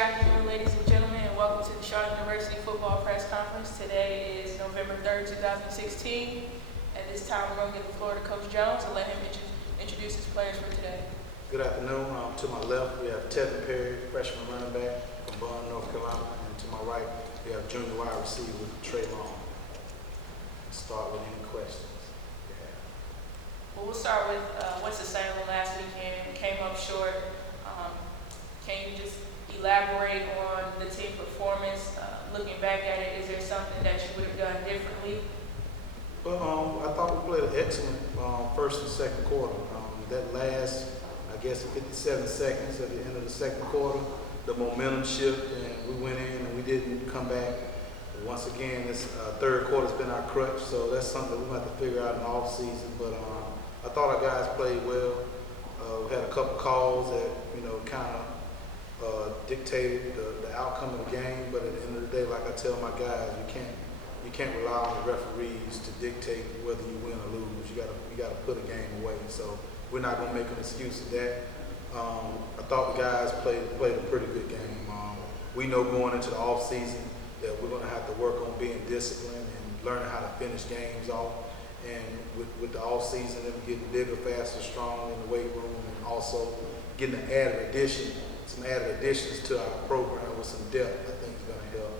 afternoon, ladies and gentlemen, and welcome to the Charlotte University Football Press Conference. Today is November 3rd, 2016. At this time, we're going to give the floor to Coach Jones and let him introduce his players for today. Good afternoon. To my left, we have Tevin Perry, freshman running back from Bonn, North Carolina. And to my right, we have junior wide receiver Trevante Long. Let's start with any questions. Well, we'll start with what's the same from last weekend. Came up short. Can you just elaborate on the team performance? Looking back at it, is there something that you would have done differently? Well, I thought we played an excellent first and second quarter. That last, I guess, 57 seconds at the end of the second quarter, the momentum shifted and we went in and we didn't come back. Once again, this third quarter's been our crutch, so that's something we're going to have to figure out in the off season. But I thought our guys played well. We had a couple calls that, kind of dictated the outcome of the game. But at the end of the day, like I tell my guys, you can't rely on the referees to dictate whether you win or lose. You gotta put a game away. So we're not gonna make an excuse of that. I thought the guys played a pretty good game. We know going into the off season that we're gonna have to work on being disciplined and learning how to finish games off. And with the off season, them getting bigger, faster, stronger in the weight room, and also getting some added additions to our program with some depth, I think is going to help.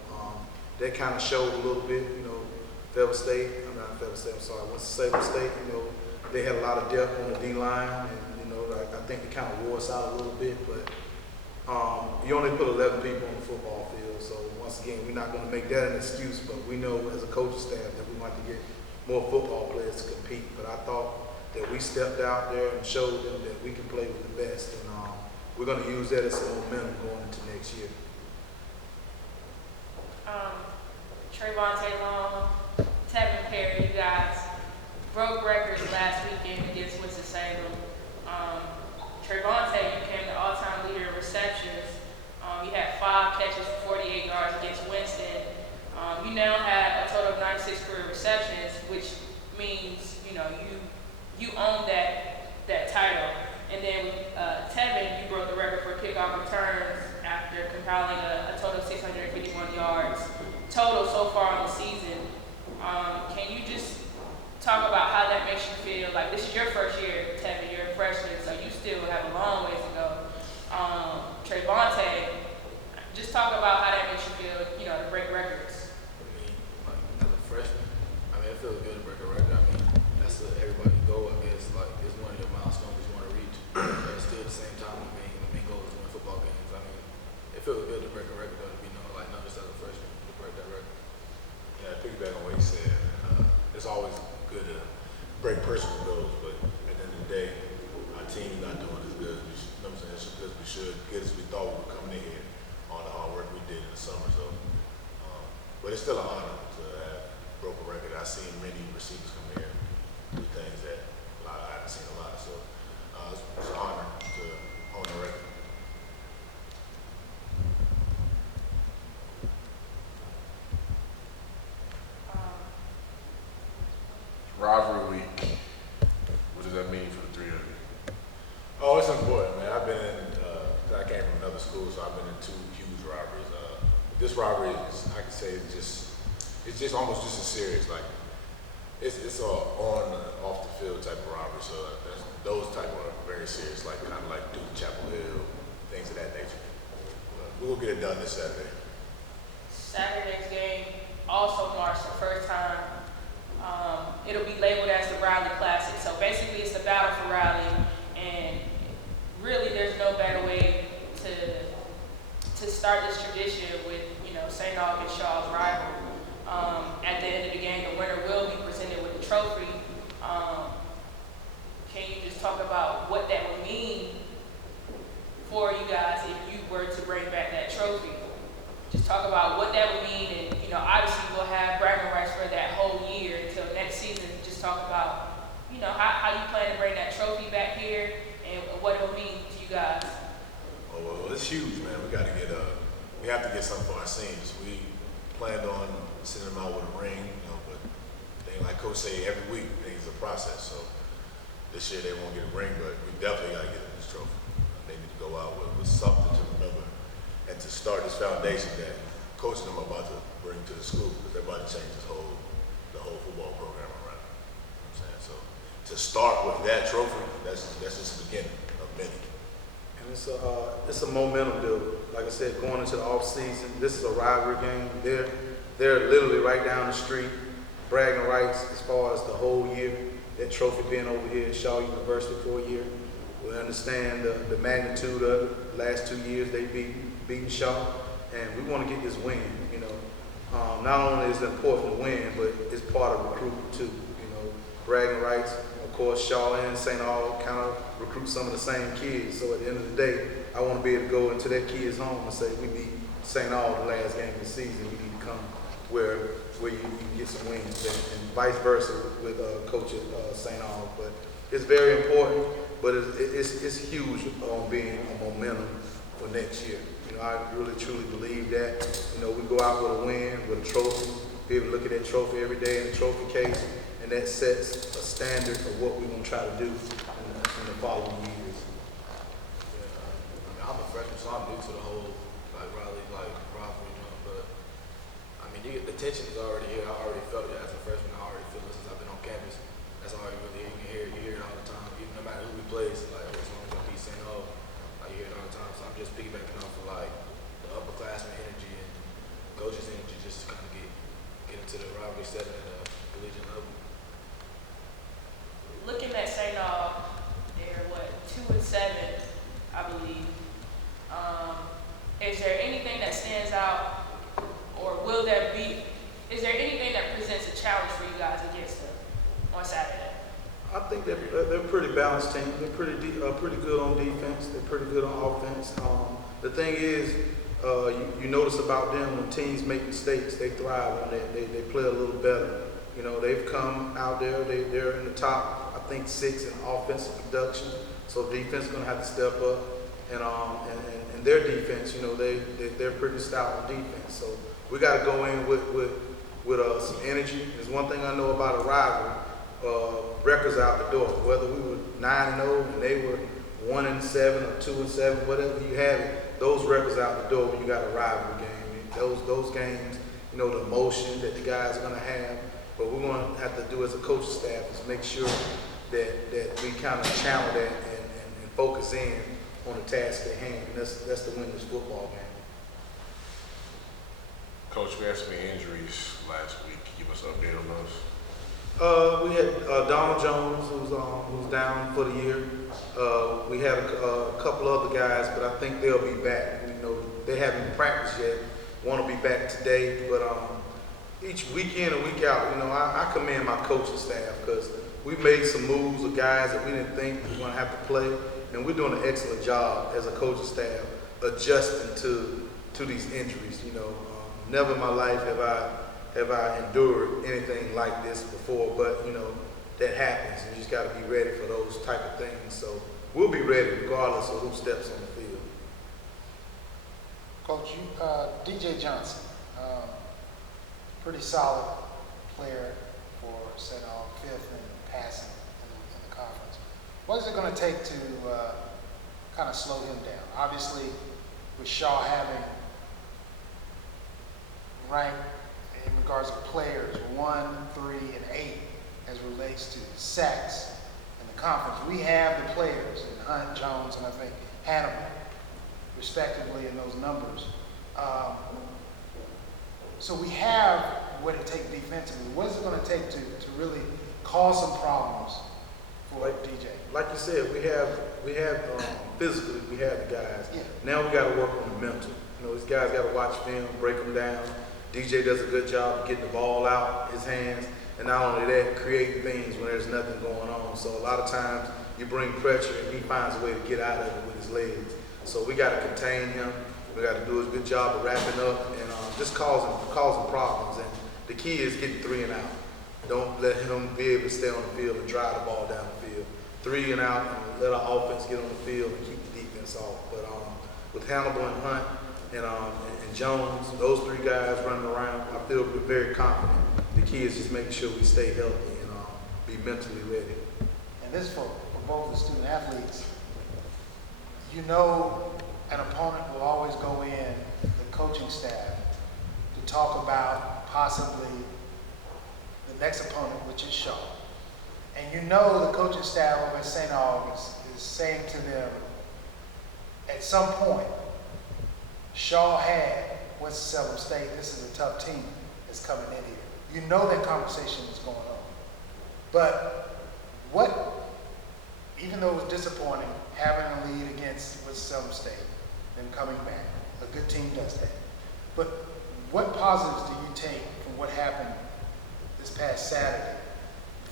That kind of showed a little bit, Winston-Salem State, they had a lot of depth on the D-line, and, I think it kind of wore us out a little bit, but you only put 11 people on the football field, so once again, we're not going to make that an excuse, but we know as a coaching staff that we want to get more football players to compete. But I thought that we stepped out there and showed them that we can play with the best, and we're going to use that as some momentum going into next year. Trevante Long, Tevin Perry, you guys broke records last weekend against Winston-Salem. Trevante, you became the all-time leader in receptions. You had 5 catches for 48 yards against Winston. You now have a total of 96 career receptions, which means you own that title. And then Tevin, you broke the record for kickoff returns after compiling a total of 651 yards total so far on the season. Can you just talk about how that makes you feel? Like, this is your first year, Tevin, you're a freshman, so you still have a long ways to go. Trevante, just talk about how that makes you feel, to break records. As a freshman, it feels good to break a record. That's everybody goal, I guess. Like, it's one of your milestones you want to reach. But still, at the same time, the main goal is to win football games. It feels good to break a record, though, to be not just as a freshman, to break that record. Yeah, piggyback on what he said. It's always good to break personal goals, but at the end of the day, our team's not doing as good as we should, good as we thought we were coming in here on the hard work we did in the summer. So, but it's still an honor to have broke a record. I've seen many receivers come here do things that I haven't seen a lot. So it's an honor to own the record. Rivalry week. What does that mean for the three of you? Oh, it's important, man. I came from another school, so I've been in 2 huge rivalries. This rivalry is, I can say, it's just almost just as serious. Like, it's a on and off the field type of rivalry. So those type are very serious, like kind of like Duke, Chapel Hill, things of that nature. We'll get it done this Saturday. Saturday's game also marks the first time. It'll be labeled as the Raleigh Classic. So basically, it's the battle for Raleigh, and really, there's no better way to start this tradition with St. August Shaw's rival. At the end of the game, the winner will be presented with a trophy. Can you just talk about what that would mean for you guys if you were to bring back that trophy? Just talk about what that would mean, and obviously we'll have bragging rights for that whole year until next season. Just talk about how you plan to bring that trophy back here and what it will mean to you guys. Oh, well, it's huge, man. We have to get something for our seniors. We planned on sending them out with a ring, but like Coach say, every week it's a process. So this year they won't get a ring, but we definitely got to get them this trophy. They need to go out with something to remember and to start this foundation that coaching them about to bring to the school, because they're about to change the whole football program around. You know what I'm saying? So to start with that trophy, that's just the beginning of many. And it's a momentum builder. Like I said, going into the off season, this is a rivalry game. They're literally right down the street, bragging rights as far as the whole year. That trophy being over here at Shaw University for a year. We understand the magnitude of it. The last 2 years they beaten Shaw, and we want to get this win. You know, not only is it important to win, but it's part of recruiting too. You know, bragging rights. Of course, Shaw and St. Aug kind of recruit some of the same kids. So at the end of the day, I want to be able to go into that kid's home and say, we beat St. Aug the last game of the season. We need to come where you can get some wins, and vice versa with Coach at St. Aug. But it's very important, but it's huge on being a momentum for next year. You know, I really truly believe that. You know, we go out with a win, with a trophy, be able to look at that trophy every day in the trophy case, and that sets a standard of what we're going to try to do in the following years. Yeah, I mean, I'm a freshman, so I'm new to the whole rivalry jump, but I mean, the tension is already here. I already felt it as a freshman. I already feel it since I've been on campus. That's already really here. You hear it all the time. Even no matter who we play, it's like, as long as I beat St. Aug, you hear it all the time. So I'm just piggybacking off of the upperclassmen energy and coaches' energy, just to kind of get into the rivalry setting at a collegiate level. Looking at St. Aug, they're 2-7, I believe. Is there anything that stands out, or is there anything that presents a challenge for you guys against them on Saturday? I think they're a pretty balanced team. They're pretty good on defense. They're pretty good on offense. The thing is, you notice about them when teams make mistakes, they thrive on that. They play a little better. You know, they've come out there. They're in the top, I think, 6 in offensive production. So defense is going to have to step up. And their defense, you know, they're pretty stout on defense. So we got to go in with some energy. There's one thing I know about a rivalry. Records out the door. Whether we were 9-0 and they were 1-7 or 2-7, whatever you have it, those records out the door when you got a rivalry game. Those games, you know, the emotion that the guys are going to have. But we're going to have to do as a coaching staff is make sure that we kind of channel that and focus in on the task at hand. And that's to win this football game. Coach, we had some injuries last week. Can you give us an update on those? We had Adrian Jones, who's down for the year. We had a couple other guys, but I think they'll be back. You know, they haven't practiced yet. Want to be back today, but each week in and week out, you know, I commend my coaching staff because we made some moves with guys that we didn't think we were going to have to play, and we're doing an excellent job as a coaching staff adjusting to these injuries. You know, never in my life have I endured anything like this before, but you know, that happens. You just got to be ready for those type of things. So we'll be ready regardless of who steps on the field. Coach, DJ Johnson, pretty solid player for St. Aug, 5th in passing in the conference. What is it going to take to kind of slow him down? Obviously, with Shaw having ranked in regards to players 1, 3, and 8 as it relates to sacks in the conference, we have the players in Hunt, Jones, and I think Hannibal, respectively, in those numbers. So we have what it takes defensively. What is it going to take to really cause some problems for DJ? Like you said, we have physically, we have the guys. Yeah. Now we got to work on the mental. You know, these guys got to watch film, break them down. DJ does a good job of getting the ball out his hands, and not only that, creating things when there's nothing going on. So a lot of times you bring pressure, and he finds a way to get out of it with his legs. So we got to contain him. We got to do a good job of wrapping up and just causing problems. And the key is getting 3 and out. Don't let him be able to stay on the field and drive the ball down the field. 3 and out, and let our offense get on the field and keep the defense off. But with Hannibal and Hunt and Jones, those 3 guys running around, I feel we're very confident. The key is just making sure we stay healthy and be mentally ready. And this for both the student athletes, you know an opponent will always go in staff to talk about possibly the next opponent, which is Shaw. And you know the coaching staff over at St. August is saying to them, at some point, Shaw had Winston-Salem State. This is a tough team that's coming in here. You know that conversation is going on. But even though it was disappointing, having a lead against Winston-Salem State, then coming back, a good team does that. But what positives do you take from what happened this past Saturday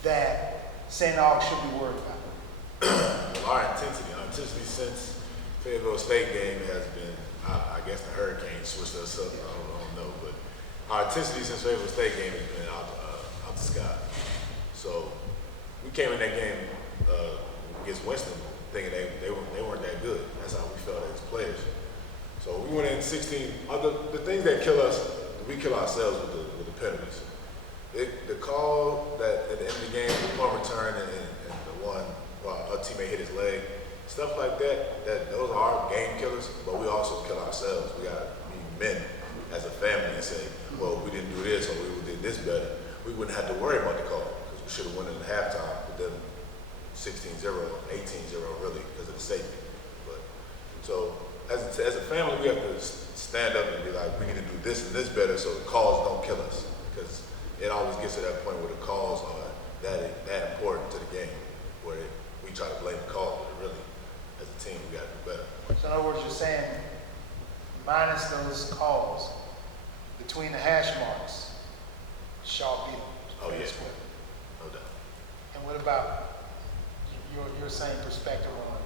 that St. August should be worried about? Our intensity since Fayetteville State game has been, I guess the hurricane switched us up. I don't know, but our intensity since Fayetteville State game has been out the sky. So we came in that game against Winston thinking they weren't that good. That's how we felt as players. So we went in 16. The things that kill us, we kill ourselves with the penalties. The call that at the end of the game, the punt return and the one while our teammate hit his leg, stuff like that. Those are our game killers, but we also kill ourselves. We got to be men as a family and say, well, we didn't do this or we did this better. We wouldn't have to worry about the call because we should have won in the halftime with them 16-0, 18-0 really because of the safety. But so as a family, we have to stand up and be like, we need to do this and this better so the calls don't kill us because it always gets to that point where the calls are that important to the game where we try to blame the call, but really, as a team, we got to do better. So in other words, you're saying minus those calls between the hash marks, Shaw beat them. Oh yeah, no doubt. And what about your same perspective on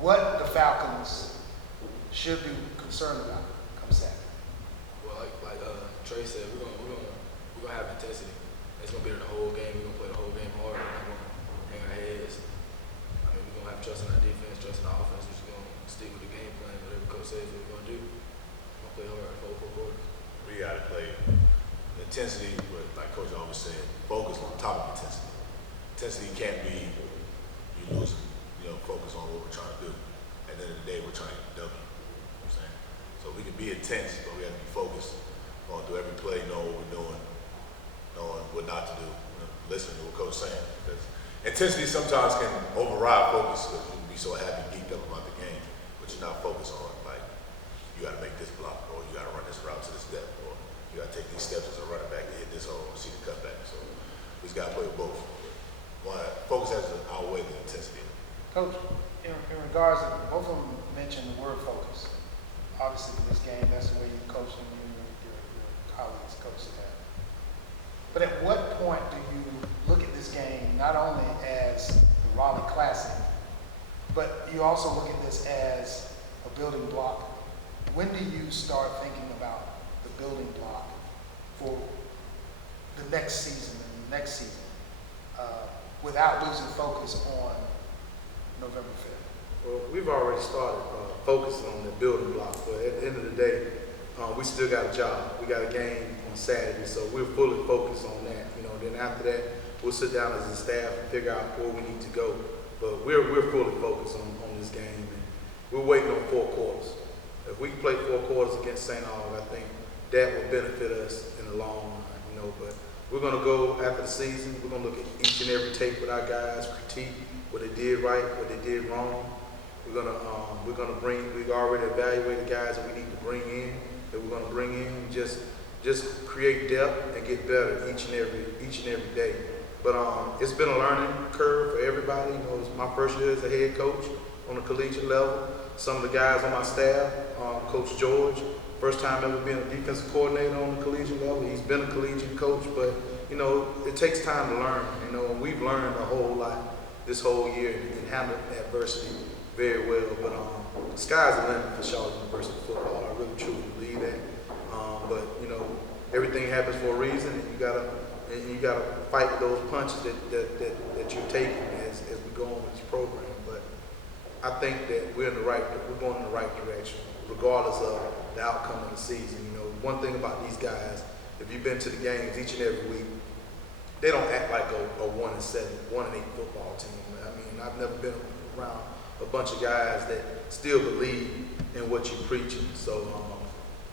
what the Falcons should be concerned about come Saturday? Well, like Trey said, we're gonna have intensity. It's gonna be there the whole game. We're gonna play the whole game hard. We're not gonna hang our heads. I mean, we're gonna have trust in our defense, trust in our offense. We're just gonna stick with the game plan. Whatever coach says, what we're gonna do. We're gonna play hard, full quarter. We got to play intensity, but like Coach always said, focus on top of intensity. Intensity can't be you losing, focus on what we're trying to do. At the end of the day, we're trying to W. You know what I'm saying? So we can be intense, but we have to be focused. Going through every play, knowing what we're doing, knowing what not to do, listening to what Coach is saying. Because intensity sometimes can override focus because you can be so happy, geeked up about the game, but you're not focused on, like, you got to make this block, or you got to run this route to this depth, or you got to take these steps as a running back to hit this hole and see the cutback. So we just got to play with both. Focus has to outweigh the intensity. Coach, in regards to, both of them mentioned the word focus. Obviously for this game, that's the way you coach them, you and your colleagues coach that. But at what point do you look at this game not only as the Raleigh Classic, but you also look at this as a building block? When do you start thinking about the building block for the next season and the next season without losing focus on November 5th? Well, we've already started focusing on the building block, but at the end of the day, we still got a job. We got a game on Saturday, so we're fully focused on that. Then after that, we'll sit down as a staff and figure out where we need to go. But we're fully focused on this game, and we're waiting on 4 quarters. If we can play 4 quarters against St. Aug, I think that will benefit us in the long run. But we're going to go after the season. We're going to look at each and every tape with our guys, critique what they did right, what they did wrong. We're gonna bring. We've already evaluated the guys that we need to bring in. That we're gonna bring in. Just create depth and get better each and every day. But it's been a learning curve for everybody. It's my first year as a head coach on the collegiate level. Some of the guys on my staff, Coach George, first time ever being a defensive coordinator on the collegiate level. He's been a collegiate coach, but it takes time to learn. And we've learned a whole lot this whole year and handled adversity very well. But the sky's the limit for Charlotte University football. I really truly believe that. But everything happens for a reason, and you gotta fight those punches that you're taking as we go on with this program. But I think that we're going in the right direction, regardless of the outcome of the season. One thing about these guys, if you've been to the games each and every week, they don't act like a 1-7, 1-8 football team. I mean, I've never been around a bunch of guys that still believe in what you're preaching. So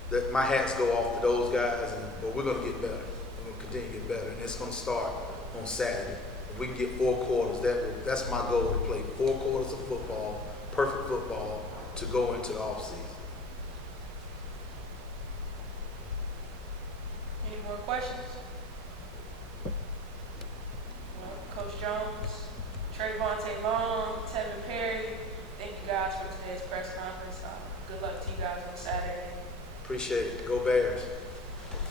that my hats go off to those guys, but we're going to get better. We're going to continue to get better, and it's going to start on Saturday. If we can get 4 quarters, that's my goal, to play 4 quarters of football, perfect football, to go into the offseason. Any more questions? Well, Coach Jones, Trevante Long, Tevin Perry, thank you guys for today's press conference. Good luck to you guys on Saturday. Appreciate it. Go Bears.